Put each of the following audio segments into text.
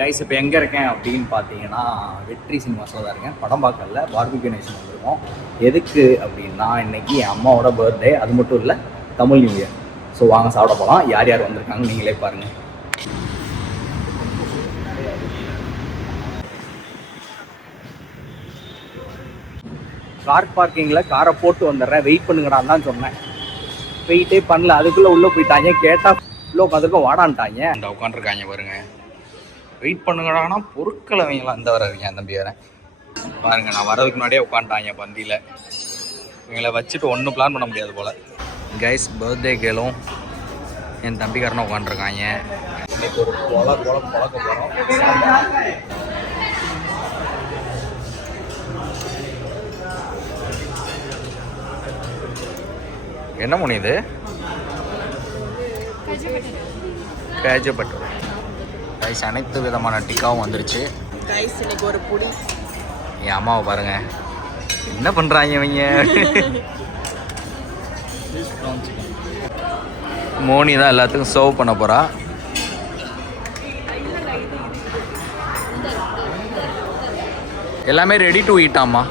Guys இப்போ எங்கே இருக்கேன் அப்படின்னு பார்த்தீங்கன்னா வெற்றி சினிமாஸில் தான் இருக்கேன். படம் பார்க்கல, பார்பிக்யூ நேஷன் வந்திருக்கோம். எதுக்கு அப்படின்னா இன்னைக்கு என் அம்மாவோட பர்த்டே. அது மட்டும் இல்லை, தமிழ் நியூ இயர். ஸோ வாங்க சாப்பிட போகலாம். யார் யார் வந்திருக்காங்க நீங்களே பாருங்கள். கார் பார்க்கிங்கில் காரை போட்டு வந்துடுறேன், வெயிட் பண்ணுங்கடான்னு தான் சொன்னேன். வெயிட்டே பண்ணல, அதுக்குள்ளே உள்ளே போயிட்டாங்க. கேட்டால் உள்ளே உட்காந்துருக்கோம், வாடான்ட்டாங்க. இந்த உட்காந்துருக்காங்க பாருங்க. வெயிட் பண்ணுங்கடானா பொருட்களை வைங்களாம். இந்த வர இருக்கேன் தம்பி வரேன் பாருங்க. நான் வரதுக்கு முன்னாடியே உட்காந்துட்டாங்க பந்தியில். இவங்களை வச்சுட்டு ஒன்றும் பிளான் பண்ண முடியாது போல். கைஸ் பர்த்டே கேளும் என் தம்பிக்காரனை உட்காந்துருக்காங்க. இன்னைக்கு ஒரு பழக்க போகிறோம். என்ன முடியுது? Gauge butter guys. அனைத்து விதமான டிக்காவும் வந்துருச்சு கைஸ். இன்னைக்கு ஒரு புடி. என் அம்மாவை பாருங்க என்ன பண்ணுறாங்க இவங்க. மோனி தான் எல்லாத்துக்கும் சர்வ் பண்ண போகிறா. எல்லாமே ரெடி டு ஈட்டாமா.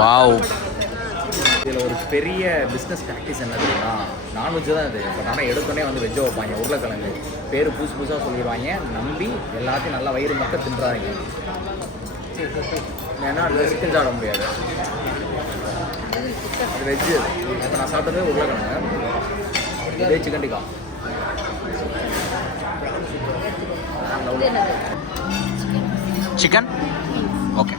வாவ். இதில் ஒரு பெரிய பிஸ்னஸ் ப்ராக்டிஸ் என்ன தெரியுமா? நான்வெஜ் தான் இது. பட் ஆனால் எடுத்தோடனே வந்து வெஜ்ஜை வைப்பாங்க. உருளைக்கிழங்கு பேர் புதுசாக சொல்லிடுவாங்க. நம்பி எல்லாத்தையும் நல்லா வயிறு மட்டும் தின்றாங்க. ஏன்னா அது சிக்கன் சாப்பிட முடியாது. அது வெஜ்ஜு. இப்போ நான் சாப்பிட்டது உருளைக்கிழங்கு, இதே சிக்கன் டிக்கா. Chicken okay.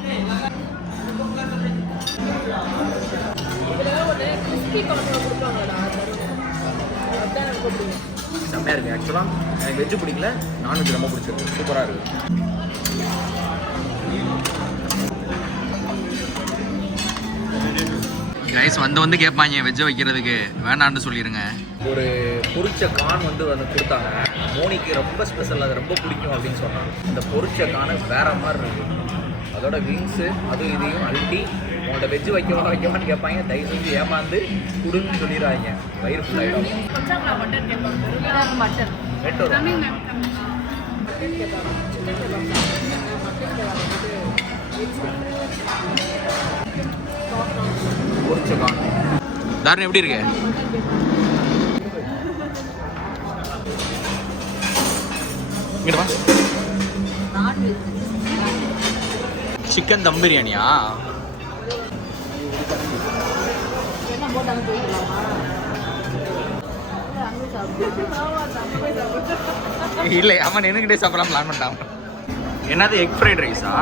செம்மையாக இருக்குது. ஆக்சுவலாக எனக்கு வெஜ்ஜு பிடிக்கல, நான்வெஜ் ரொம்ப பிடிச்சிருக்கு. சூப்பராக இருக்குது. ரைஸ் வந்து கேட்பாங்க வெஜ்ஜை வைக்கிறதுக்கு, வேண்டான்னு சொல்லிடுங்க. ஒரு பொரிச்ச கான் வந்து கொடுத்தாங்க. மோனிக்கு ரொம்ப ஸ்பெஷல், அது ரொம்ப பிடிக்கும் அப்படின்னு சொன்னாங்க. அந்த பொரிச்ச கானை வேற மாதிரி இருக்குது. அதோட விங்ஸு அதுவும் இதையும் அழுட்டி உங்கள்கிட்ட வெஜ்ஜு வைக்கவான்னு கேட்பாங்க. தயவு செஞ்சு ஏமாந்து கொடுன்னு சொல்லிடுறாங்க. வயிறு ஃபுல்லாகிடும். பொரிச்சக்கான் தாரணம் எப்படி இருக்கு? சிக்கன் தம் பிரியாணியா? இல்லை அவன் என்னகிட்டே சாப்பிடலாம் பிளான் பண்ணிட்டான். என்னது எக் ஃப்ரைட் ரைஸா?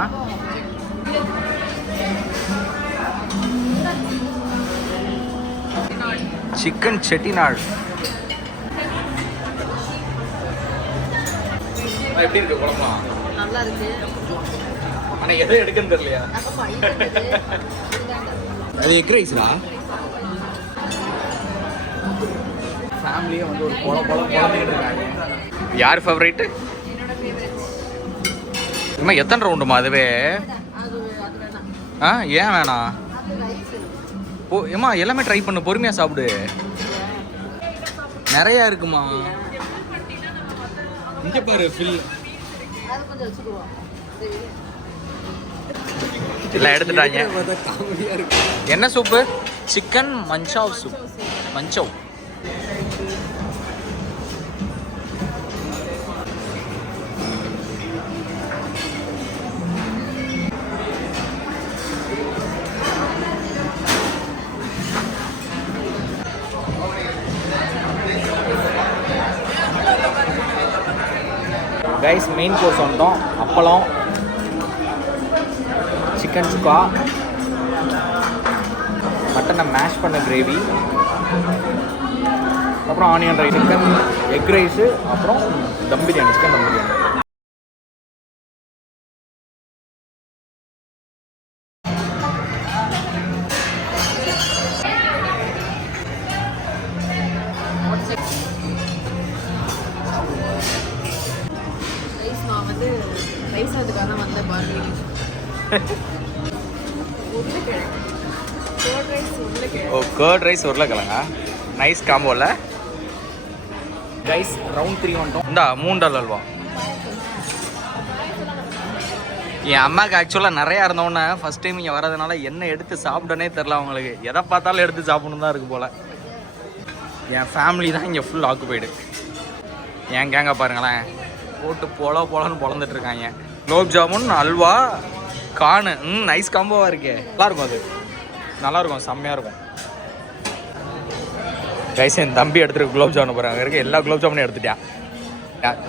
சிக்கன் செட்டிநாடு எப்படி இருக்கு? குழம்புலாம் நல்லா இருக்கு. ஆனால் எதை எடுக்குன்னு தெரியலையா? அது எக் ரைஸ்டா? ஃபேமிலியே வந்து ஒரு குழந்தைகிட்டு இருக்காங்க. யார் ஃபேவரேட்டு? இம்மா எத்தனை ரவுண்டுமா அதுவே? ஏன் வேணாம்? ஏம்மா எல்லாமே ட்ரை பண்ணு, பொறுமையாக சாப்பிடு. நிறையா இருக்குமா. இங்கே பாரு ஃபில் எல்லாம் எடுத்துட்டாங்க. என்ன soup? Chicken manchow soup. Manchow guys. Main course வந்துட்டோம். அப்பளம், சிக்கன் சுக்கா, மட்டனை மேஷ் பண்ண கிரேவி, அப்புறம் onion rice, chicken egg rice, அப்புறம் தம் பிரியாணி, சிக்கன் தம் பிரியாணி. ரைஸ் அதுக்காக வந்த பார்பி. ஓ கர்ட் ரைஸ் உருளைக்கிழங்கா? நைஸ் காம்போல. கைஸ் ரவுண்ட் 3 வந்துட்டோம். இந்தா மூண்டல் அல்வா. என் அம்மாவுக்கு ஆக்சுவலாக நிறையா இருந்தோன்னே ஃபஸ்ட் டைம் இங்கே வரதுனால என்ன எடுத்து சாப்பிட்டனே தெரில அவங்களுக்கு. எதை பார்த்தாலும் எடுத்து சாப்பிடணும் தான் இருக்குது போல். என் ஃபேமிலி தான் இங்கே ஃபுல் ஆக்குபைடு. என் கேங்க பாருங்களேன் போட்டு போலன்னு பொழந்துட்டு இருக்காங்க. குலோப் ஜாமுன் அல்வா கானு நைஸ் காம்போவாக இருக்கே. நல்லாயிருக்கும், அது நல்லாயிருக்கும், செம்மையாக இருக்கும். கைஸ் என் தம்பி எடுத்துகிட்டு குலோப் ஜாமுன் போகிறாங்க. அங்கே இருக்க எல்லா குலோப் ஜாமுனும் எடுத்துட்டேன்.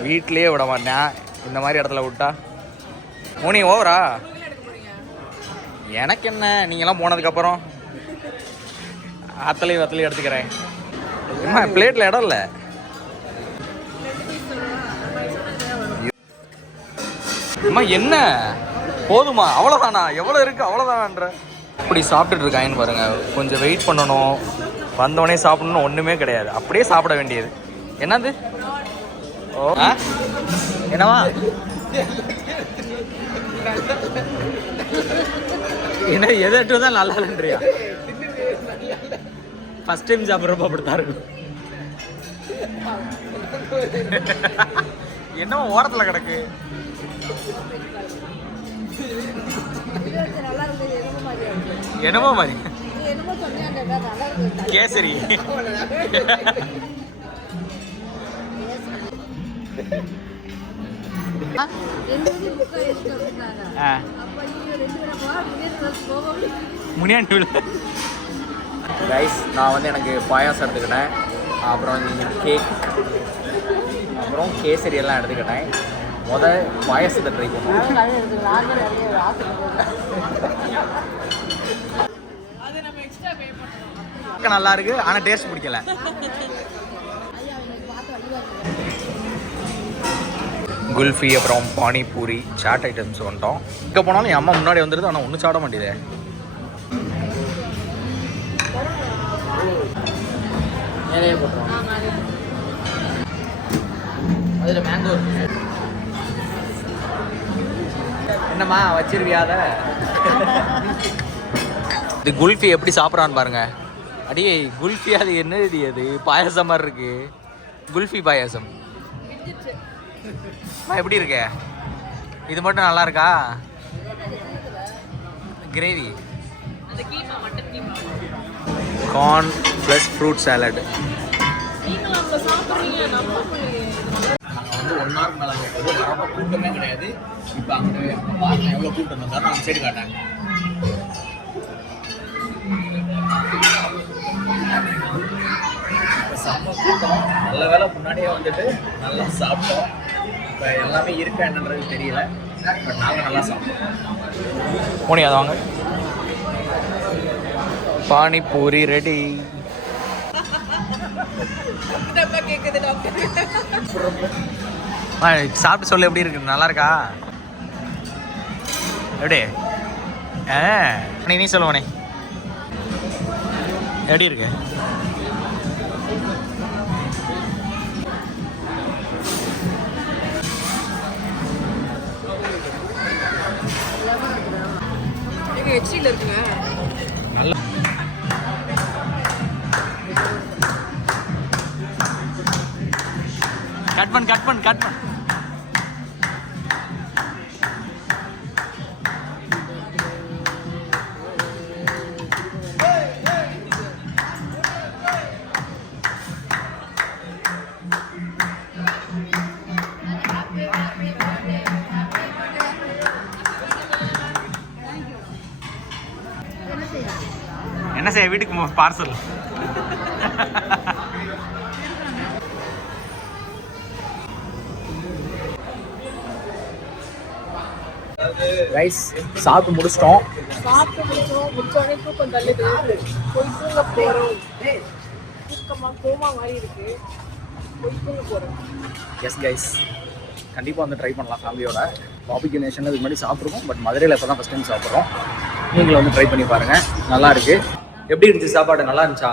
வீட்லேயே விட மாட்டேன், இந்த மாதிரி இடத்துல விட்டா மோனி ஓவரா. எனக்கு என்ன, நீங்களாம் போனதுக்கப்புறம் ஆத்தலையும் எடுத்துக்கிறேன். அம்மா பிளேட்டில் இடம் இல்லை. அம்மா என்ன போதுமா, அவ்வளோதானா, எவ்வளோ இருக்குது அவ்வளோதான்ற இப்படி சாப்பிட்டுட்டு இருக்காங்கன்னு பாருங்க. கொஞ்சம் வெயிட் பண்ணணும், வந்தோடனே சாப்பிடணும்னு ஒன்றுமே கிடையாது, அப்படியே சாப்பிட வேண்டியது. என்னது ஓ என்னவா என்ன எதாட்டு தான் நல்லா இல்லைன்றியா? ஃபர்ஸ்ட் டைம் சாப்பிட்றப்ப அப்படித்தான் இருக்கும். என்னவோ ஓரத்தில் கிடக்கு. என்னமோ மாதிரி கேசரி. முனியாண்டி ரைஸ் நான் வந்து எனக்கு பாயாசம் எடுத்துக்கிட்டேன், அப்புறம் கேக், அப்புறம் கேசரி எல்லாம் எடுத்துக்கிட்டேன். பாயாசத்தை ட்ரை பண்ணுவோம். நல்லா இருக்கு, ஆனால் டேஸ்ட் பிடிக்கல. குல்ஃபி அப்புறம் பானிபூரி சாட் ஐட்டம்ஸ் வந்துட்டோம். இங்கே போனாலும் என் அம்மா முன்னாடி வந்துடுது, ஆனால் ஒன்றும் சாப்பிட மாட்டேது. அதில் மேங்கோ என்னம்மா வச்சிருவியாத. இது குல்ஃபி எப்படி சாப்பிட்றான்னு பாருங்க. அடியே குல்ஃபி, அது என்னது, அது பாயாசம் மாதிரி இருக்கு. குல்ஃபி பாயாசம் எப்படி இருக்கு? இது மட்டும் நல்லா இருக்கா? Gravy corn plus fruit salad. நாங்கள் வந்து 1 hour மேலே வரப்போ கூட்டமே கிடையாது. இப்போ அங்கே பாருங்க எவ்வளோ கூட்டம் வந்தாலும் நான் சைடு காட்டேன். இப்போ செம்ம கூட்டம். நல்ல வேலை முன்னாடியே வந்துட்டு நல்லா சாப்பிட்டோம். இப்போ எல்லாமே இருக்கா என்னன்றது தெரியல, பட் நாங்கள் நல்லா சாப்பிட்டோம். போனியா வாங்க, பானிபூரி ரெடி. சாப்பிட்டு சொல்லு எப்படி இருக்கு, நல்லா இருக்கா? எப்படி நீ சொல்லுவானே எப்படி இருக்கு? ஹெச்டியில் இருக்குங்க. நல்லா கட் பண்ணு. என்ன செய்ய, வீட்டுக்கு பார்சல். ரைஸ் சாப்பிட்டு முடிச்சிட்டோம். முடிச்சோடனே தூக்கம் தள்ளுது. போய் தூங்க போகிறோம். கோமா மாதிரி இருக்கு. போய் தூங்க போகிறோம். எஸ் கைஸ், கண்டிப்பாக வந்து ட்ரை பண்ணலாம் ஃபேமிலியோட. பாபிக்யூ நேஷனில் இதுக்கு முன்னாடி சாப்பிட்ருக்கோம், பட் மதுரையில் இப்போ தான் ஃபஸ்ட் டைம் சாப்பிட்றோம். நீங்களும் வந்து ட்ரை பண்ணி பாருங்கள், நல்லா இருக்குது. எப்படி இருந்துச்சு சாப்பாடு? நல்லா இருந்துச்சா?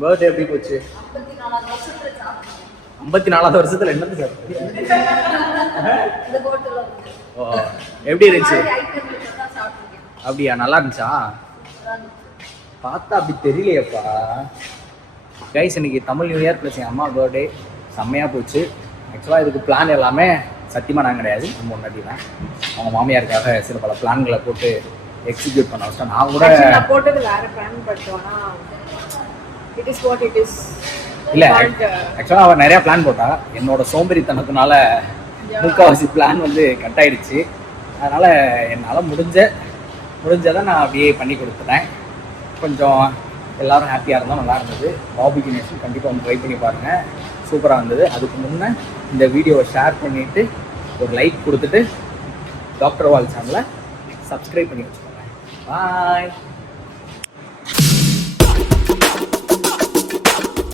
பர்த்டே எப்படி போச்சு? 54வது வருஷத்தில் என்னது சார்? ஓ, எப்படி இருந்துச்சு? அப்படியா, நல்லா இருந்துச்சா? பார்த்தா அப்படி தெரியலையப்பா. கைஸ் இன்னைக்கு Tamil new year plus n அம்மா பர்த்டே செம்மையாக போச்சு. ஆக்சுவலாக இதுக்கு பிளான் எல்லாமே சத்தியமாக நான் கிடையாது, நம்ம முன்னாடி தான் அவங்க மாமியாருக்காக சில பல பிளான்களை போட்டு எக்ஸிக்யூட் பண்ண வச்சிட்டேன். நான் கூட நான் போட்டது வேற பிளான் பண்ணுவானா, it is what it is. இல்லை, ஆக்சுவலாக அவள் நிறையா பிளான் போட்டா. என்னோட சோம்பேறித்தனத்தினால முக்கால்வாசி பிளான் வந்து கட் ஆயிடுச்சு. அதனால் என்னால் முடிஞ்சதை நான் அப்படியே பண்ணி கொடுத்துட்டேன். கொஞ்சம் எல்லோரும் ஹாப்பியாக இருந்தால் நல்லா இருந்தது. பாபிக்கு நேஷன் கண்டிப்பாக வந்து ட்ரை பண்ணி பாருங்கள், சூப்பராக இருந்தது. அதுக்கு முன்னே இந்த வீடியோவை ஷேர் பண்ணிவிட்டு ஒரு லைக் கொடுத்துட்டு டாக்டர் வால் சேனலை சப்ஸ்கிரைப் பண்ணி வச்சுக்கோங்க. பாய்.